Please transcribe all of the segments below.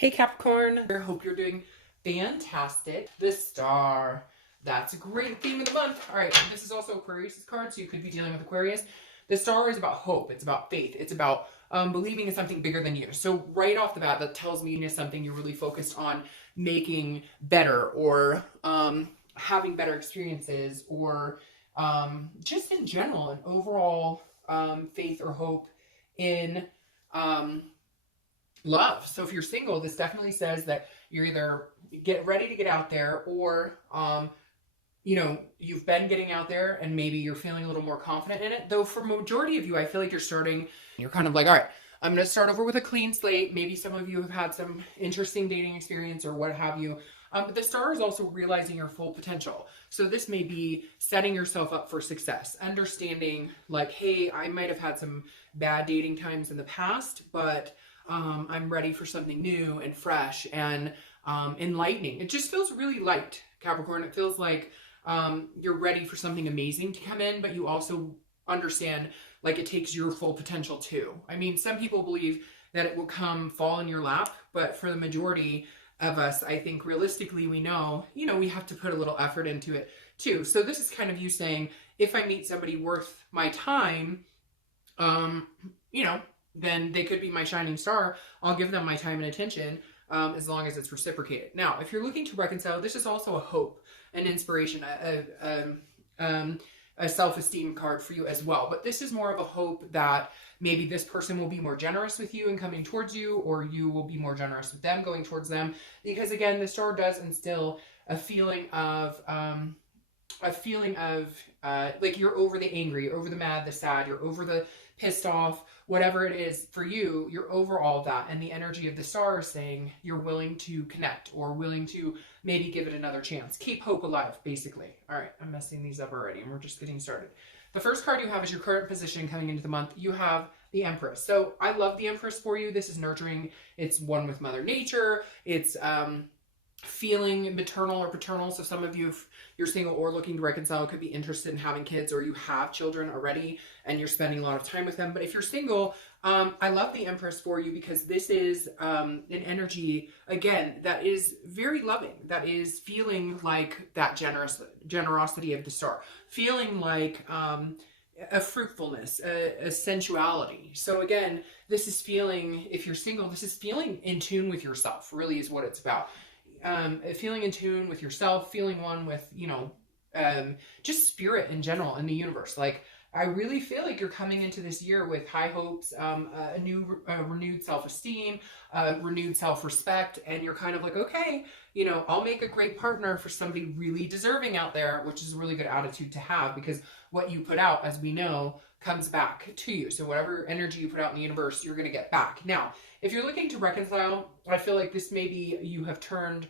Hey Capricorn, I hope you're doing fantastic. The star, that's a great theme of the month. All right, this is also Aquarius' card, so you could be dealing with Aquarius. The star is about hope, it's about faith, it's about believing in something bigger than you. So right off the bat, that tells me it's something you're really focused on making better, or having better experiences, or just in general, an overall faith or hope in love. So if you're single, this definitely says that you're either get ready to get out there, or you've been getting out there and maybe you're feeling a little more confident in it. Though for majority of you, I feel like you're kind of like, all right, I'm going to start over with a clean slate. Maybe some of you have had some interesting dating experience or what have you. But the star is also realizing your full potential. So this may be setting yourself up for success, understanding like, hey, I might have had some bad dating times in the past, but I'm ready for something new and fresh and enlightening. It just feels really light, Capricorn. It feels like you're ready for something amazing to come in, but you also understand like it takes your full potential too. I mean, some people believe that it will fall in your lap, but for the majority of us, I think realistically we know, we have to put a little effort into it too. So this is kind of you saying, if I meet somebody worth my time, then they could be my shining star. I'll give them my time and attention as long as it's reciprocated. Now, if you're looking to reconcile, this is also a hope, an inspiration, a self-esteem card for you as well. But this is more of a hope that maybe this person will be more generous with you and coming towards you, or you will be more generous with them going towards them. Because again, the star does instill a feeling of like you're over the angry, you're over the mad, the sad, you're over the pissed off, whatever it is for you, you're over all of that. And the energy of the star is saying you're willing to connect or willing to maybe give it another chance. Keep hope alive, basically. All right, I'm messing these up already and we're just getting started. The first card you have is your current position coming into the month. You have the Empress. So I love the Empress for you. This is nurturing. It's one with Mother Nature. It's feeling maternal or paternal. So some of you, if you're single or looking to reconcile, could be interested in having kids, or you have children already and you're spending a lot of time with them. But if you're single, I love the Empress for you because this is an energy, again, that is very loving, that is feeling like that generosity of the star, feeling like a fruitfulness, a sensuality. So again, this is feeling, if you're single, this is feeling in tune with yourself, really is what it's about. Feeling in tune with yourself, feeling one with, just spirit in general in the universe. Like, I really feel like you're coming into this year with high hopes, a renewed self-esteem, renewed self-respect, and you're kind of like, okay, I'll make a great partner for somebody really deserving out there, which is a really good attitude to have, because what you put out, as we know, comes back to you. So whatever energy you put out in the universe, you're going to get back. Now, if you're looking to reconcile, I feel like this maybe you have turned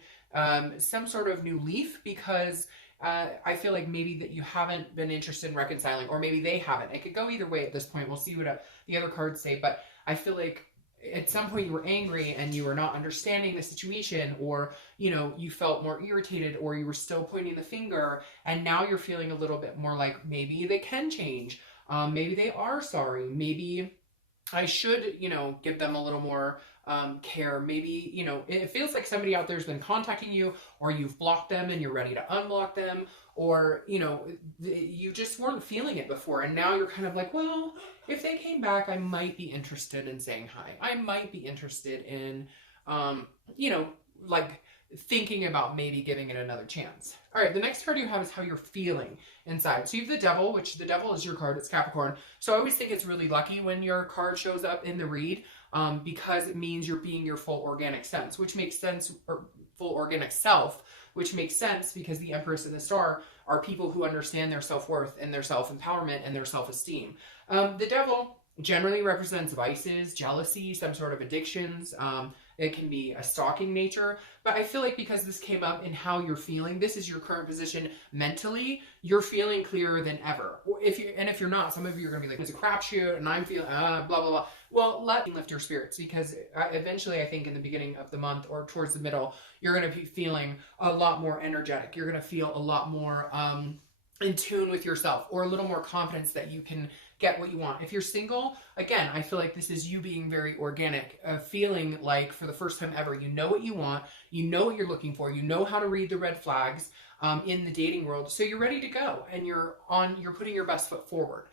some sort of new leaf, because I feel like maybe that you haven't been interested in reconciling, or maybe they haven't. It could go either way at this point. We'll see what the other cards say, but I feel like at some point you were angry and you were not understanding the situation, or, you felt more irritated, or you were still pointing the finger, and now you're feeling a little bit more like maybe they can change. Maybe they are sorry. Maybe I should, give them a little more care. Maybe, it feels like somebody out there has been contacting you, or you've blocked them and you're ready to unblock them, or, you just weren't feeling it before. And now you're kind of like, well, if they came back, I might be interested in saying hi. I might be interested in, like thinking about maybe giving it another chance. All right, the next card you have is how you're feeling inside. So you have the Devil, which the Devil is your card. It's Capricorn. So I always think it's really lucky when your card shows up in the read, because it means you're being your full organic sense, which makes sense, or full organic self, which makes sense because the Empress and the Star are people who understand their self-worth and their self-empowerment and their self-esteem. The Devil generally represents vices, jealousy, some sort of addictions. It can be a stalking nature, but I feel like because this came up in how you're feeling, this is your current position mentally, you're feeling clearer than ever. If you're not, some of you are going to be like, it's a crapshoot and I'm feeling blah, blah, blah. Well, let me lift your spirits, because eventually I think in the beginning of the month or towards the middle, you're going to be feeling a lot more energetic. You're going to feel a lot more in tune with yourself, or a little more confidence that you can get what you want. If you're single, again, I feel like this is you being very organic, feeling like for the first time ever, you know what you want, you know what you're looking for, you know how to read the red flags in the dating world. So you're ready to go and you're putting your best foot forward.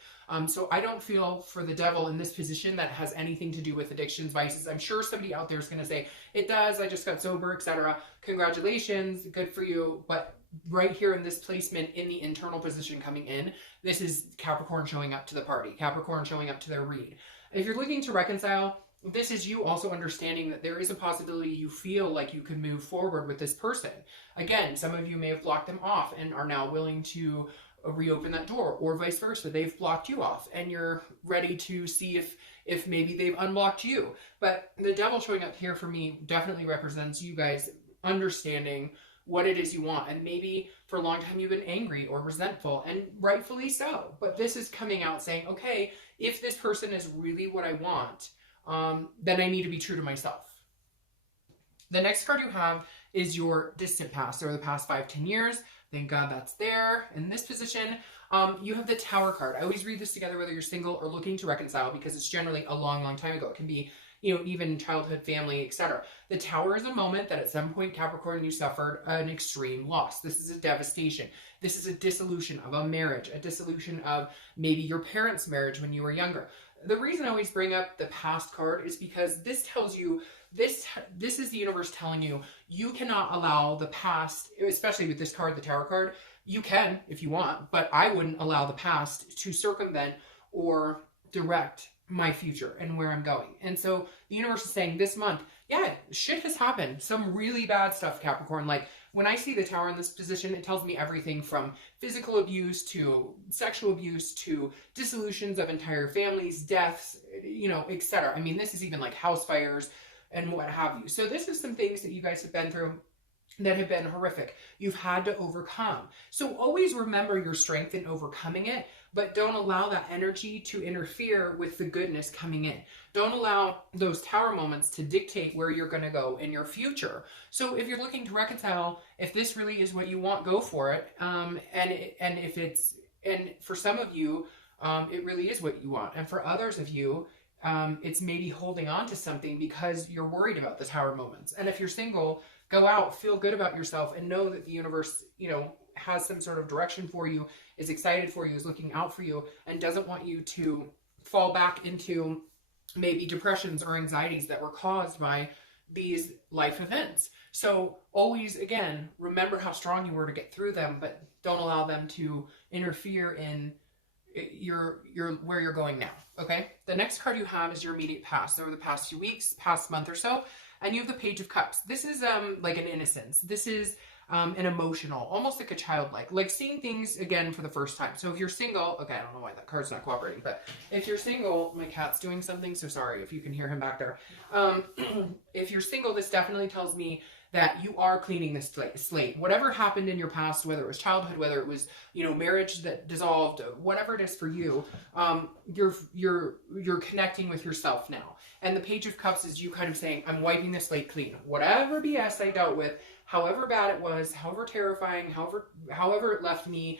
So I don't feel for the devil in this position that has anything to do with addictions, vices. I'm sure somebody out there is going to say, it does, I just got sober, etc. Congratulations, good for you. But right here in this placement in the internal position coming in, this is Capricorn showing up to the party, Capricorn showing up to their read. If you're looking to reconcile, this is you also understanding that there is a possibility you feel like you can move forward with this person. Again, some of you may have blocked them off and are now willing to reopen that door, or vice versa. They've blocked you off and you're ready to see if maybe they've unblocked you. But the devil showing up here for me definitely represents you guys understanding what it is you want. And maybe for a long time you've been angry or resentful, and rightfully so. But this is coming out saying, okay, if this person is really what I want, then I need to be true to myself. The next card you have is your distant past, or the past 5-10 years. Thank God that's there. In this position, you have the Tower card. I always read this together whether you're single or looking to reconcile, because it's generally a long, long time ago. It can be, you know, even childhood, family, etc. The Tower is a moment that at some point, Capricorn, you suffered an extreme loss. This is a devastation. This is a dissolution of a marriage, a dissolution of maybe your parents' marriage when you were younger. The reason I always bring up the past card is because this tells you, this is the universe telling you, you cannot allow the past, especially with this card, the Tower card. You can if you want, but I wouldn't allow the past to circumvent or direct my future and where I'm going. And so the universe is saying this month, yeah, shit has happened. Some really bad stuff, Capricorn. Like when I see the Tower in this position, it tells me everything from physical abuse to sexual abuse to dissolutions of entire families, deaths, you know, etc. I mean, this is even like house fires and what have you. So this is some things that you guys have been through that have been horrific. You've had to overcome. So always remember your strength in overcoming it, but don't allow that energy to interfere with the goodness coming in. Don't allow those Tower moments to dictate where you're going to go in your future. So if you're looking to reconcile, if this really is what you want, go for it. And for some of you, it really is what you want. And for others of you, it's maybe holding on to something because you're worried about the Tower moments. And if you're single, go out, feel good about yourself, and know that the universe, you know, has some sort of direction for you, is excited for you, is looking out for you, and doesn't want you to fall back into maybe depressions or anxieties that were caused by these life events. So always, again, remember how strong you were to get through them, but don't allow them to interfere in your where you're going now. Okay, the next card you have is your immediate past, over the past few weeks, past month or so, and you have the Page of Cups. This is like an innocence. This is an emotional, almost like a childlike, like seeing things again for the first time. So if you're single, okay, I don't know why that card's not cooperating, but if you're single, my cat's doing something, so sorry if you can hear him back there. If you're single, this definitely tells me that you are cleaning this slate. Whatever happened in your past, whether it was childhood, whether it was, you know, marriage that dissolved, whatever it is for you, you're connecting with yourself now. And the Page of Cups is you kind of saying, I'm wiping the slate clean. Whatever BS I dealt with, however bad it was, however terrifying, however it left me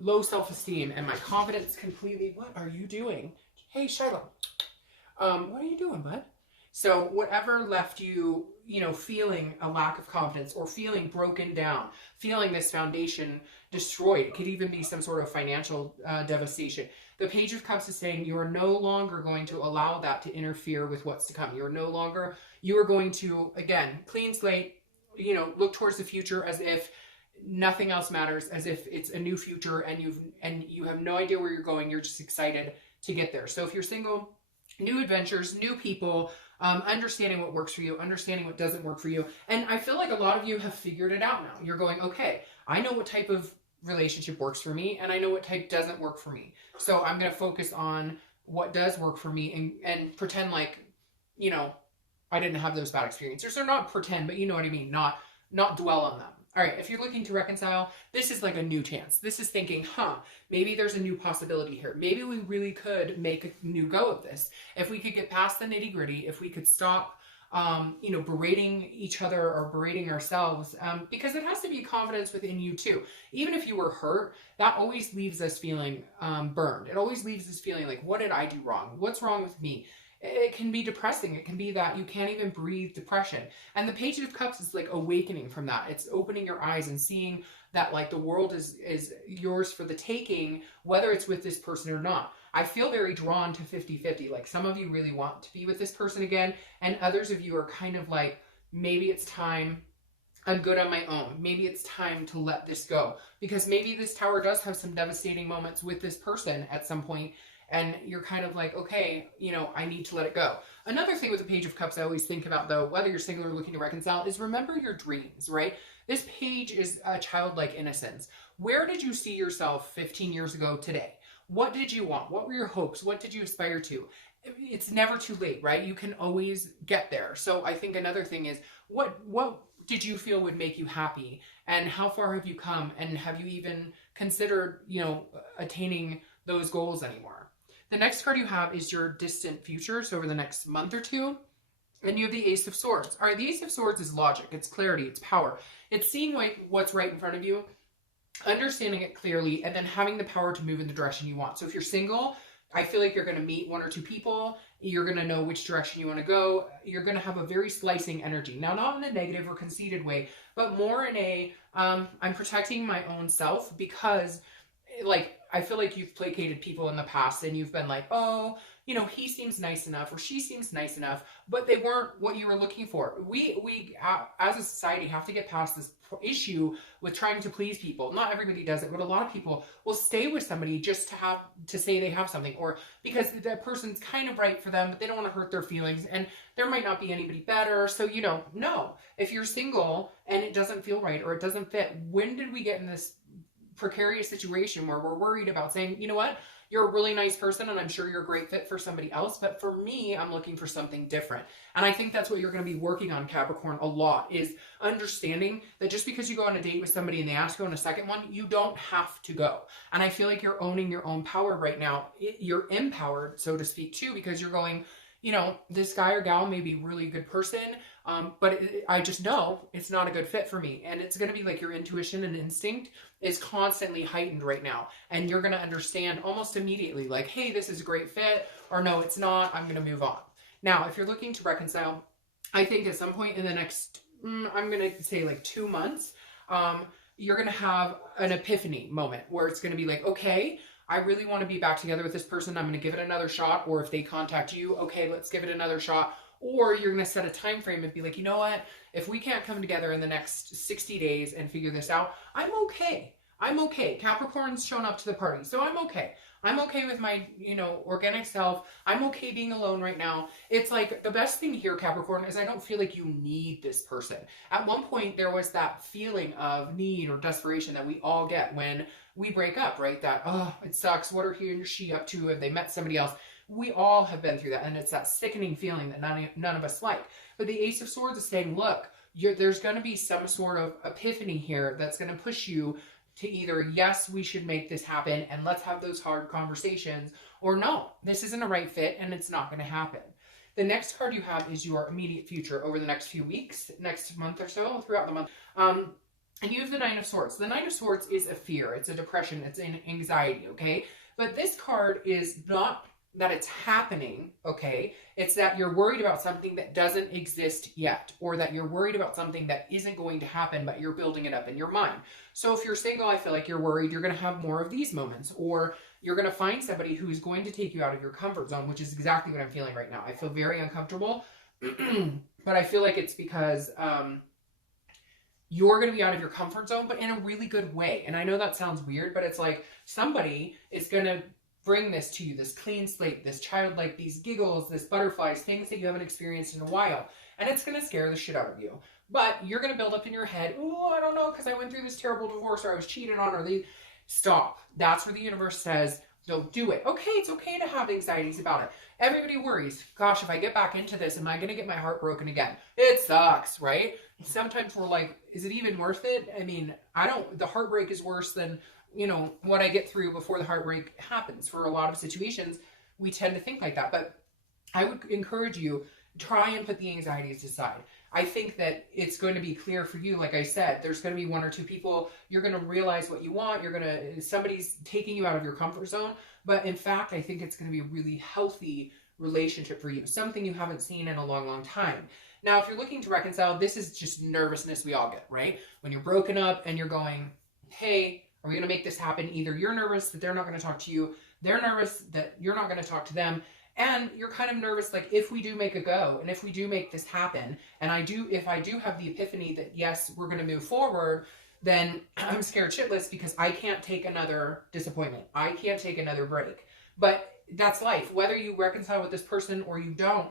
low self-esteem, and my confidence completely, what are you doing? Hey, Shiloh, what are you doing, bud? So whatever left you, you know, feeling a lack of confidence or feeling broken down, feeling this foundation destroyed, it could even be some sort of financial devastation. The Page of Cups is saying you are no longer going to allow that to interfere with what's to come. You are going to, again, clean slate, you know, look towards the future as if nothing else matters, as if it's a new future and you have no idea where you're going. You're just excited to get there. So if you're single, new adventures, new people, understanding what works for you, understanding what doesn't work for you. And I feel like a lot of you have figured it out now. You're going, okay, I know what type of relationship works for me, and I know what type doesn't work for me. So I'm going to focus on what does work for me and pretend like, you know, I didn't have those bad experiences. Or not pretend, but you know what I mean, not dwell on them. All right, if you're looking to reconcile, this is like a new chance. This is thinking, maybe there's a new possibility here. Maybe we really could make a new go of this. If we could get past the nitty-gritty, if we could stop you know, berating each other or berating ourselves, because it has to be confidence within you too. Even if you were hurt, that always leaves us feeling burned. It always leaves us feeling like, what did I do wrong? What's wrong with me? It can be depressing. It can be that you can't even breathe depression. And the Page of Cups is like awakening from that. It's opening your eyes and seeing that like the world is yours for the taking, whether it's with this person or not. I feel very drawn to 50-50. Like some of you really want to be with this person again, and others of you are kind of like, maybe it's time, I'm good on my own. Maybe it's time to let this go. Because maybe this Tower does have some devastating moments with this person at some point, and you're kind of like, okay, you know, I need to let it go. Another thing with the Page of Cups I always think about, though, whether you're single or looking to reconcile, is remember your dreams, right? This page is a childlike innocence. Where did you see yourself 15 years ago today? What did you want? What were your hopes? What did you aspire to? It's never too late, right? You can always get there. So I think another thing is, what did you feel would make you happy? And how far have you come? And have you even considered, you know, attaining those goals anymore? The next card you have is your distant future, so over the next month or two. And you have the Ace of Swords. All right, the Ace of Swords is logic, it's clarity, it's power. It's seeing like what's right in front of you, understanding it clearly, and then having the power to move in the direction you want. So if you're single, I feel like you're going to meet one or two people. You're going to know which direction you want to go. You're going to have a very slicing energy. Now, not in a negative or conceited way, but more in a, I'm protecting my own self, because like, I feel like you've placated people in the past and you've been like, oh, you know, he seems nice enough or she seems nice enough, but they weren't what you were looking for. We as a society have to get past this issue with trying to please people. Not everybody does it, but a lot of people will stay with somebody just to say they have something, or because that person's kind of right for them, but they don't want to hurt their feelings, and there might not be anybody better. So, you know, no, if you're single and it doesn't feel right or it doesn't fit, when did we get in this precarious situation where we're worried about saying, you know what, you're a really nice person and I'm sure you're a great fit for somebody else, but for me, I'm looking for something different. And I think that's what you're going to be working on, Capricorn, a lot, is understanding that just because you go on a date with somebody and they ask you on a second one, you don't have to go. And I feel like you're owning your own power right now. You're empowered, so to speak, too, because you're going, you know, this guy or gal may be a really good person, but I just know it's not a good fit for me. And it's going to be like your intuition and instinct is constantly heightened right now. And you're going to understand almost immediately, like, hey, this is a great fit, or no, it's not, I'm going to move on. Now, if you're looking to reconcile, I think at some point in the next, I'm going to say like 2 months, you're going to have an epiphany moment where it's going to be like, okay, I really want to be back together with this person. I'm going to give it another shot. Or if they contact you, okay, let's give it another shot. Or you're going to set a time frame and be like, you know what? If we can't come together in the next 60 days and figure this out, I'm okay. I'm okay. Capricorn's shown up to the party, so I'm okay. I'm okay with my, you know, organic self. I'm okay being alone right now. It's like the best thing here, Capricorn, is I don't feel like you need this person. At one point, there was that feeling of need or desperation that we all get when we break up, right? That, oh, it sucks. What are he and she up to? Have they met somebody else? We all have been through that, and it's that sickening feeling that none of us like. But the Ace of Swords is saying, look, there's going to be some sort of epiphany here that's going to push you to either, yes, we should make this happen and let's have those hard conversations, or no, this isn't a right fit and it's not going to happen. The next card you have is your immediate future over the next few weeks, next month or so, throughout the month. And you have the Nine of Swords. The Nine of Swords is a fear, it's a depression, it's an anxiety, okay? But this card is not that it's happening, okay? It's that you're worried about something that doesn't exist yet, or that you're worried about something that isn't going to happen, but you're building it up in your mind. So if you're single, I feel like you're worried you're going to have more of these moments, or you're going to find somebody who's going to take you out of your comfort zone, which is exactly what I'm feeling right now. I feel very uncomfortable, but I feel like it's because you're going to be out of your comfort zone, but in a really good way. And I know that sounds weird, but it's like somebody is going to bring this to you, this clean slate, this childlike, these giggles, this butterflies, things that you haven't experienced in a while. And it's going to scare the shit out of you. But you're going to build up in your head, oh, I don't know, because I went through this terrible divorce, or I was cheated on, or they stop. That's where the universe says, don't do it. Okay, it's okay to have anxieties about it. Everybody worries, gosh, if I get back into this, am I going to get my heart broken again? It sucks, right? Sometimes we're like, is it even worth it? I mean, the heartbreak is worse than, you know, what I get through before the heartbreak happens. For a lot of situations, we tend to think like that. But I would encourage you, try and put the anxieties aside. I think that it's going to be clear for you. Like I said, there's going to be one or two people, you're going to realize what you want. Somebody's taking you out of your comfort zone. But in fact, I think it's going to be a really healthy relationship for you. Something you haven't seen in a long, long time. Now, if you're looking to reconcile, this is just nervousness we all get, right? When you're broken up and you're going, hey, are we going to make this happen? Either you're nervous that they're not going to talk to you. They're nervous that you're not going to talk to them. And you're kind of nervous, like, if we do make a go, and if we do make this happen, and if I do have the epiphany that, yes, we're going to move forward, then I'm scared shitless because I can't take another disappointment. I can't take another break. But that's life. Whether you reconcile with this person or you don't,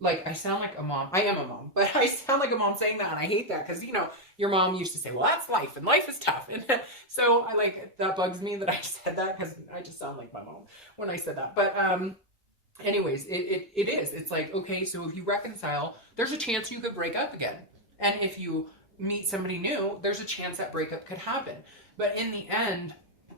like, I sound like a mom. I am a mom, but I sound like a mom saying that, and I hate that because, you know, your mom used to say, well, that's life, and life is tough. And so that bugs me that I said that because I just sound like my mom when I said that. But, anyways, it is. It's like, okay, so if you reconcile, there's a chance you could break up again. And if you meet somebody new, there's a chance that breakup could happen. But in the end,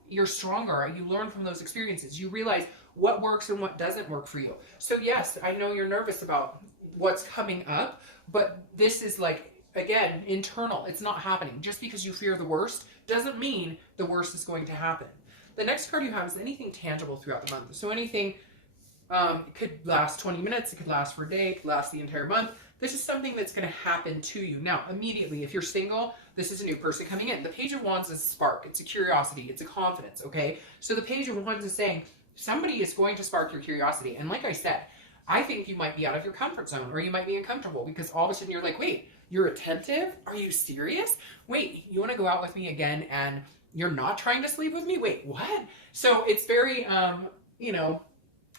you're stronger. You learn from those experiences. You realize what works and what doesn't work for you. So yes, I know you're nervous about what's coming up, but this is like, again, internal. It's not happening. Just because you fear the worst doesn't mean the worst is going to happen. The next card you have is anything tangible throughout the month. So anything, it could last 20 minutes, it could last for a day, it could last the entire month. This is something that's going to happen to you. Now, immediately, if you're single, this is a new person coming in. The Page of Wands is a spark. It's a curiosity. It's a confidence, okay? So the Page of Wands is saying somebody is going to spark your curiosity. And like I said, I think you might be out of your comfort zone, or you might be uncomfortable because all of a sudden you're like, wait, you're attentive? Are you serious? Wait, you want to go out with me again and you're not trying to sleep with me? Wait, what? So it's very, you know,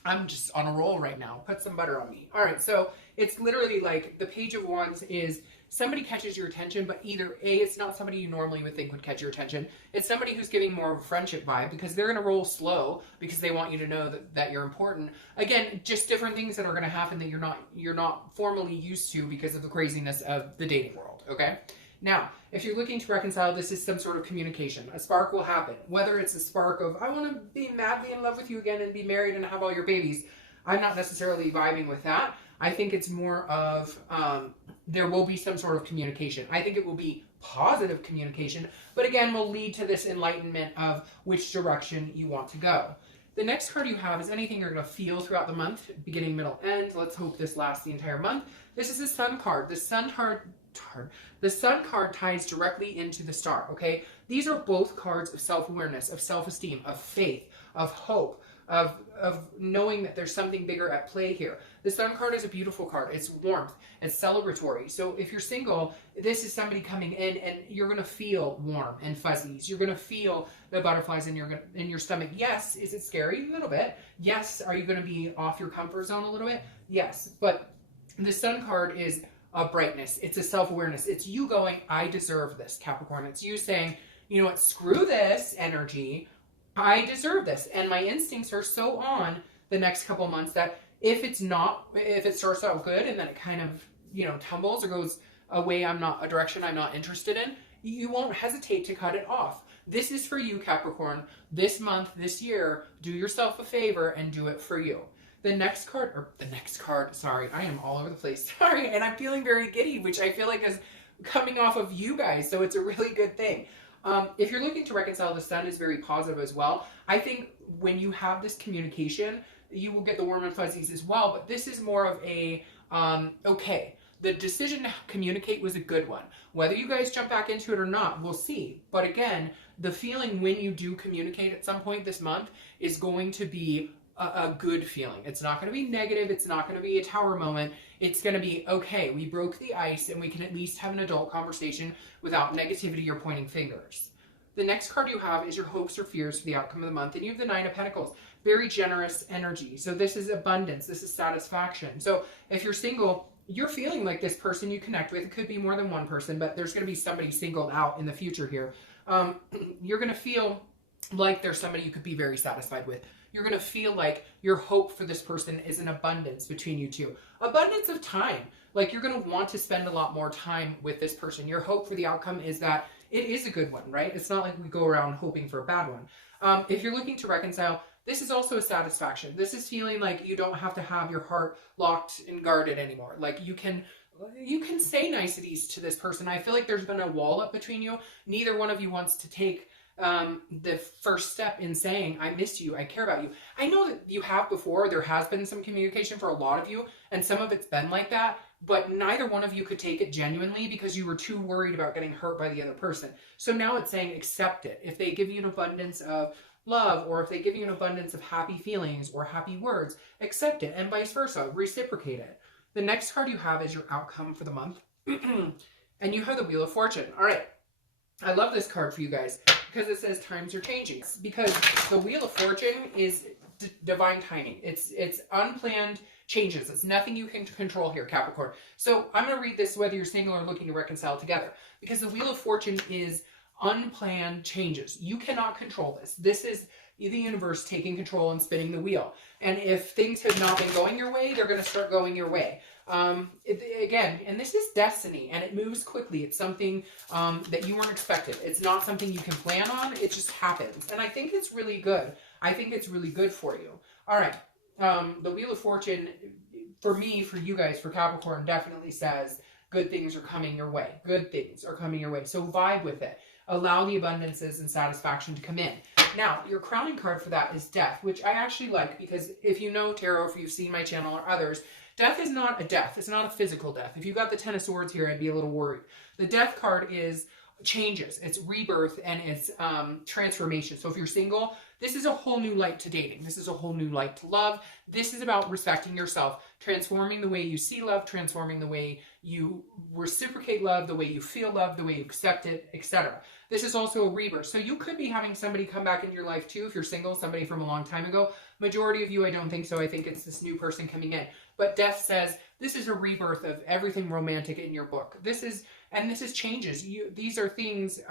I'm just on a roll right now. Put some butter on me. All right, so it's literally like the Page of Wands is somebody catches your attention, but either A, it's not somebody you normally would think would catch your attention. It's somebody who's giving more of a friendship vibe because they're going to roll slow because they want you to know that you're important. Again, just different things that are going to happen that you're not formally used to because of the craziness of the dating world, okay? Now, if you're looking to reconcile, this is some sort of communication. A spark will happen. Whether it's a spark of, I want to be madly in love with you again and be married and have all your babies. I'm not necessarily vibing with that. I think it's more of, there will be some sort of communication. I think it will be positive communication, but again, will lead to this enlightenment of which direction you want to go. The next card you have is anything you're going to feel throughout the month, beginning, middle, end. Let's hope this lasts the entire month. This is the Sun card. The Sun card ties directly into the Star, okay? These are both cards of self-awareness, of self-esteem, of faith, of hope, of knowing that there's something bigger at play here. The Sun card is a beautiful card. It's warmth. It's celebratory. So if you're single, this is somebody coming in and you're going to feel warm and fuzzies. You're going to feel the butterflies in your stomach. Yes, is it scary? A little bit. Yes, are you going to be off your comfort zone a little bit? Yes, but the Sun card is a brightness. It's a self-awareness. It's you going, I deserve this, Capricorn. It's you saying, you know what, screw this energy. I deserve this. And my instincts are so on the next couple months that if it starts out good and then it kind of, you know, tumbles or goes a direction I'm not interested in, you won't hesitate to cut it off. This is for you, Capricorn. This month, this year, do yourself a favor and do it for you. The next card, sorry, I am all over the place. Sorry, and I'm feeling very giddy, which I feel like is coming off of you guys, so it's a really good thing. If you're looking to reconcile, the Sun is very positive as well. I think when you have this communication, you will get the warm and fuzzies as well, but this is more of a, okay, the decision to communicate was a good one. Whether you guys jump back into it or not, we'll see. But again, the feeling when you do communicate at some point this month is going to be a good feeling. It's not going to be negative. It's not going to be a tower moment. It's going to be, okay, we broke the ice and we can at least have an adult conversation without negativity or pointing fingers. The next card you have is your hopes or fears for the outcome of the month. And you have the Nine of Pentacles. Very generous energy. So this is abundance. This is satisfaction. So if you're single, you're feeling like this person you connect with. It could be more than one person, but there's going to be somebody singled out in the future here. You're going to feel like there's somebody you could be very satisfied with. You're going to feel like your hope for this person is an abundance between you two. Abundance of time. Like you're going to want to spend a lot more time with this person. Your hope for the outcome is that it is a good one, right? It's not like we go around hoping for a bad one. If you're looking to reconcile, this is also a satisfaction. This is feeling like you don't have to have your heart locked and guarded anymore. Like you can say niceties to this person. I feel like there's been a wall up between you. Neither one of you wants to take the first step in saying, I miss you, I care about you. I know that you have before. There has been some communication for a lot of you, and some of it's been like that, but neither one of you could take it genuinely because you were too worried about getting hurt by the other person. So now it's saying accept it. If they give you an abundance of love, or if they give you an abundance of happy feelings or happy words, accept it, and vice versa, reciprocate it. The next card you have is your outcome for the month. And you have the Wheel of Fortune. All right. I love this card for you guys because it says times are changing. Because the Wheel of Fortune is divine timing. It's unplanned changes. It's nothing you can control here, Capricorn. So I'm going to read this whether you're single or looking to reconcile together. Because the Wheel of Fortune is unplanned changes. You cannot control this. This is the universe taking control and spinning the wheel. And if things have not been going your way, they're going to start going your way. Again, and this is destiny, and it moves quickly. It's something that you weren't expected. It's not something you can plan on. It just happens. And I think it's really good. I think it's really good for you. All right. The Wheel of Fortune, for me, for you guys, for Capricorn, definitely says good things are coming your way. Good things are coming your way. So vibe with it. Allow the abundances and satisfaction to come in. Now, your crowning card for that is Death, which I actually like because if you know tarot, if you've seen my channel or others, death is not a death. It's not a physical death. If you got the Ten of Swords here, I'd be a little worried. The Death card is changes. It's rebirth and it's transformation. So if you're single, this is a whole new light to dating. This is a whole new light to love. This is about respecting yourself, transforming the way you see love, transforming the way you reciprocate love, the way you feel love, the way you accept it, etc. This is also a rebirth. So you could be having somebody come back into your life too. If you're single, somebody from a long time ago. Majority of you, I don't think so. I think it's this new person coming in. But Death says this is a rebirth of everything romantic in your book. This is changes. These are things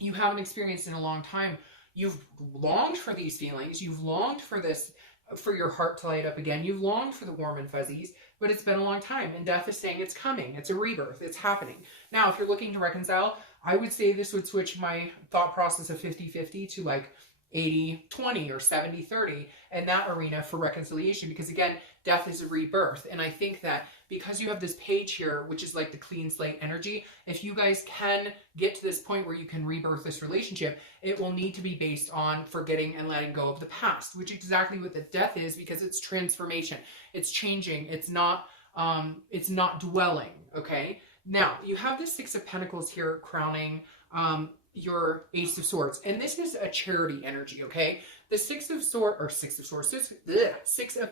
you haven't experienced in a long time. You've longed for these feelings. You've longed for this, for your heart to light up again. You've longed for the warm and fuzzies, but it's been a long time. And Death is saying it's coming. It's a rebirth. It's happening. Now, if you're looking to reconcile, I would say this would switch my thought process of 50-50 to like 80-20 or 70-30 in that arena for reconciliation, because again, Death is a rebirth. And I think that because you have this page here, which is like the clean slate energy, if you guys can get to this point where you can rebirth this relationship, it will need to be based on forgetting and letting go of the past, which is exactly what the Death is, because it's transformation. It's changing. It's not dwelling. Okay. Now you have the Six of Pentacles here crowning your Ace of Swords, and this is a charity energy. Okay, the Six of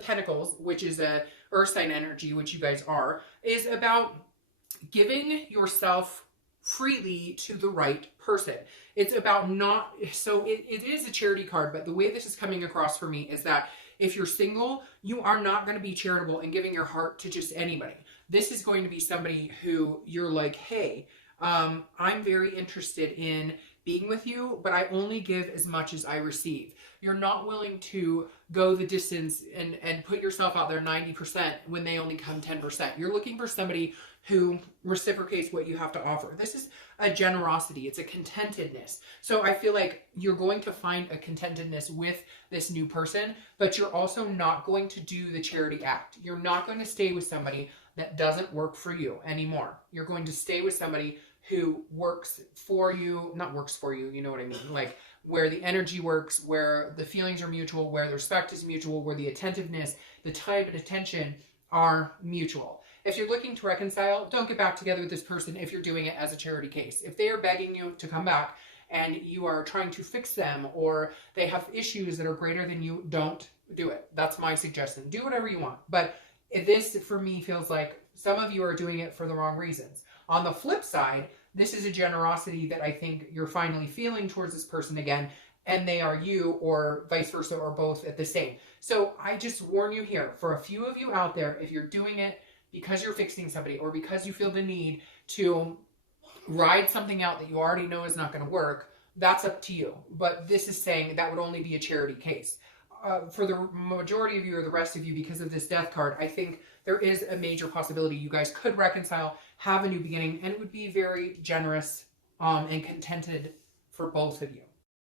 Pentacles, which is a Earth sign energy, which you guys are, is about giving yourself freely to the right person. It's about not, so it is a charity card, but the way this is coming across for me is that if you're single, you are not going to be charitable and giving your heart to just anybody. This is going to be somebody who you're like, hey, I'm very interested in being with you, but I only give as much as I receive. You're not willing to go the distance and put yourself out there 90% when they only come 10%. You're looking for somebody who reciprocates what you have to offer. This is a generosity. It's a contentedness. So I feel like you're going to find a contentedness with this new person, but you're also not going to do the charity act. You're not going to stay with somebody that doesn't work for you anymore. You're going to stay with somebody who works for you, not works for you, you know what I mean? Like where the energy works, where the feelings are mutual, where the respect is mutual, where the attentiveness, the time and attention are mutual. If you're looking to reconcile, don't get back together with this person if you're doing it as a charity case. If they are begging you to come back and you are trying to fix them, or they have issues that are greater than you, don't do it. That's my suggestion. Do whatever you want. But this, for me, feels like some of you are doing it for the wrong reasons. On the flip side, this is a generosity that I think you're finally feeling towards this person again, and they are you, or vice versa, or both at the same. So I just warn you here, for a few of you out there, if you're doing it because you're fixing somebody, or because you feel the need to ride something out that you already know is not going to work, that's up to you. But this is saying that would only be a charity case. For the majority of you, or the rest of you, because of this Death card, I think there is a major possibility you guys could reconcile, have a new beginning, and it would be very generous and contented for both of you.